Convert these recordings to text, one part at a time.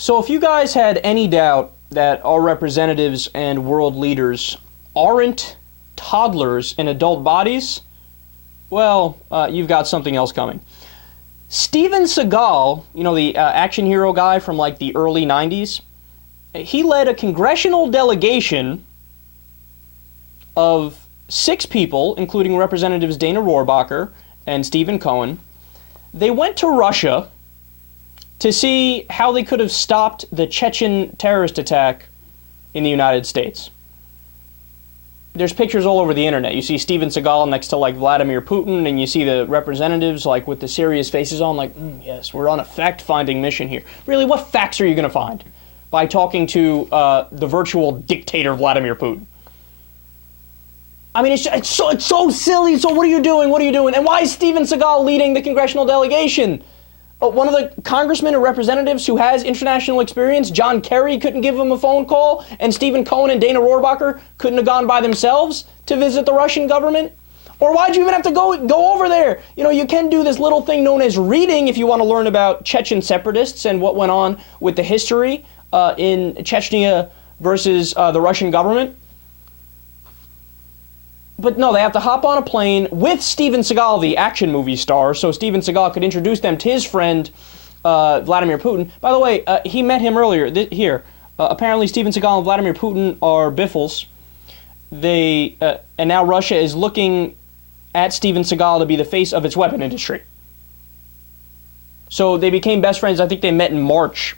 So if you guys had any doubt that our representatives and world leaders aren't toddlers in adult bodies, well, you've got something else coming. Steven Seagal, you know, the action hero guy from like the early 90s, he led a congressional delegation of 6 people, including Representatives Dana Rohrabacher and Stephen Cohen. They went to Russia to see how they could have stopped the Chechen terrorist attack in the United States. There's pictures all over the internet. You see Steven Seagal next to like Vladimir Putin, and you see the representatives like with the serious faces on, like, yes, we're on a fact-finding mission here. Really, what facts are you going to find by talking to the virtual dictator Vladimir Putin? I mean, it's so silly. So what are you doing? What are you doing? And why is Steven Seagal leading the congressional delegation? One of the congressmen or representatives who has international experience, John Kerry, couldn't give him a phone call, and Stephen Cohen and Dana Rohrabacher couldn't have gone by themselves to visit the Russian government? Or why'd you even have to go over there? You know, you can do this little thing known as reading if you want to learn about Chechen separatists and what went on with the history in Chechnya versus the Russian government. But no, they have to hop on a plane with Steven Seagal, the action movie star, so Steven Seagal could introduce them to his friend, Vladimir Putin. By the way, he met him earlier, here. Apparently Steven Seagal and Vladimir Putin are biffles. And now Russia is looking at Steven Seagal to be the face of its weapon industry. So they became best friends. I think they met in March.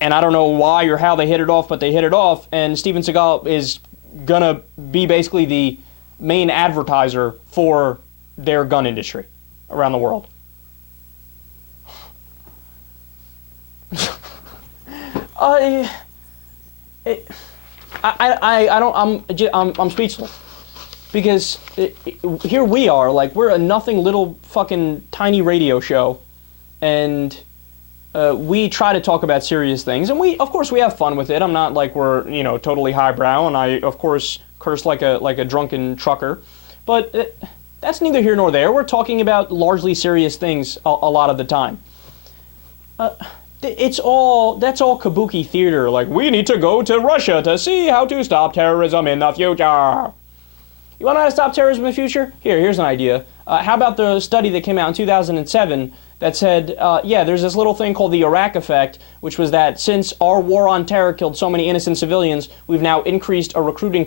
And I don't know why or how they hit it off, but they hit it off. And Steven Seagal is gonna be basically the main advertiser for their gun industry around the world. I'm speechless, because here we are, like, we're a nothing little fucking tiny radio show, and we try to talk about serious things, and of course we have fun with it. I'm not like we're, you know, totally highbrow, and I of course curse like a drunken trucker, but that's neither here nor there. We're talking about largely serious things a lot of the time. That's all kabuki theater. Like, we need to go to Russia to see how to stop terrorism in the future. You want to know how to stop terrorism in the future? Here's an idea. How about the study that came out in 2007 that said, yeah, there's this little thing called the Iraq effect, which was that since our war on terror killed so many innocent civilians, we've now increased a recruiting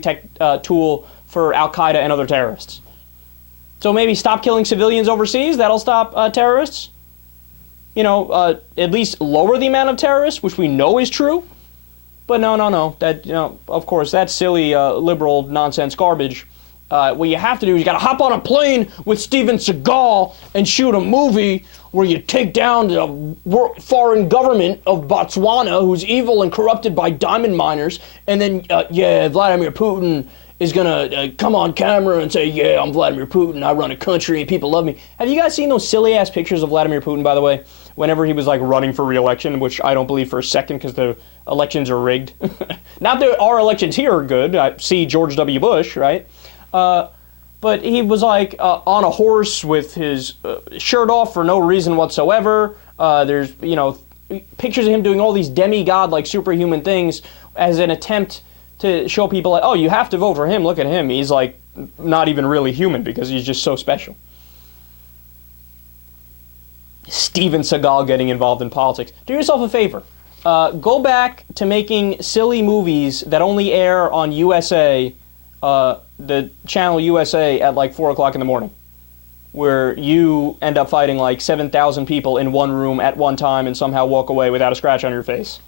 tool for Al-Qaeda and other terrorists. So maybe stop killing civilians overseas, that'll stop terrorists. You know, at least lower the amount of terrorists, which we know is true. But no, that, you know, of course, that's silly liberal nonsense garbage. What you have to do is you got to hop on a plane with Steven Seagal and shoot a movie where you take down the foreign government of Botswana, who's evil and corrupted by diamond miners, and then, yeah, Vladimir Putin is going to come on camera and say, yeah, I'm Vladimir Putin, I run a country and people love me. Have you guys seen those silly-ass pictures of Vladimir Putin, by the way, whenever he was, like, running for re-election, which I don't believe for a second because the elections are rigged? Not that our elections here are good. See George W. Bush, right? But he was like on a horse with his shirt off for no reason whatsoever. There's, you know, pictures of him doing all these demigod-like superhuman things as an attempt to show people, like, oh, you have to vote for him. Look at him. He's like not even really human because he's just so special. Steven Seagal getting involved in politics. Do yourself a favor. Go back to making silly movies that only air on USA, the channel USA at like 4 o'clock in the morning, where you end up fighting like 7,000 people in one room at one time and somehow walk away without a scratch on your face.